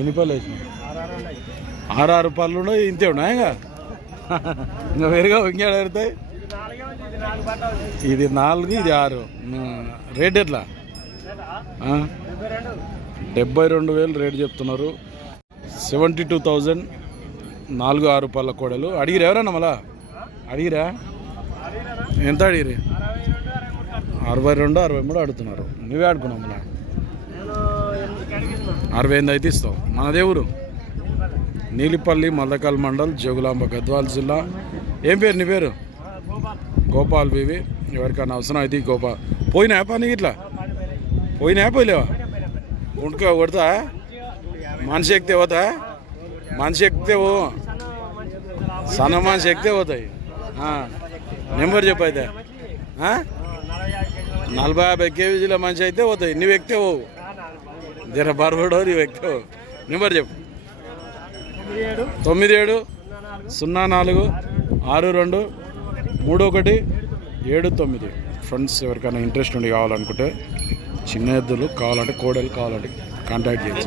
ఎన్ని పళ్ళు వేసినావు? ఆరు ఆరు పళ్ళు ఉన్నాయి ఇంతే ఉన్నాయి ఇంకా? ఇంకా వేరుగా ఇంకేడ పెడతాయి ఇది నాలుగు ఇది ఆరు. రేట్ ఎట్లా? డెబ్బై రెండు వేలు రేట్ చెప్తున్నారు. సెవెంటీ టూ థౌజండ్ నాలుగు ఆరు పళ్ళ కోడలు. అడిగిరా ఎవరన్నా మళ్ళా? అడిగిరా? ఎంత అడిగిరి? అరవై రెండు అరవై మూడు అడుగుతున్నారు. నువ్వే ఆడుకున్నావు మళ్ళా? అరవై ఎనిమిది అయితే ఇస్తావు మనదే ఊరు నీలిపల్లి మల్లకల్ మండల్ జోగులాంబ గద్వాల్ జిల్లా. ఏం పేరు నీ పేరు? గోపాల్ బీవి. ఎవరికైనా అవసరం అయితే గోపాల్ గోపాల్ పోయినా పని ఇట్లా? పోయినా పోయలేవా ఉంటుక కొడతా? మనిషి ఎక్కితే పోతా? మనిషి ఎక్కితే పో. సన్న మనిషి ఎక్కితే పోతాయి. నెంబర్ చెప్పైతే అయితే. నలభై యాభై కేజీల మనిషి అయితే పోతాయి. నువ్వు ఎక్కితే పోవు జర బరబడో నువ్వు ఎక్కితే నెంబర్ చెప్పు. తొమ్మిది ఏడు సున్నా నాలుగు ఆరు రెండు మూడు ఒకటి ఏడు తొమ్మిది. ఫ్రెండ్స్ ఎవరికైనా ఇంట్రెస్ట్ ఉండి కావాలనుకుంటే చిన్న ఎద్దులు కావాలంటే కోడలు కావాలంటే కాంటాక్ట్ చేయండి.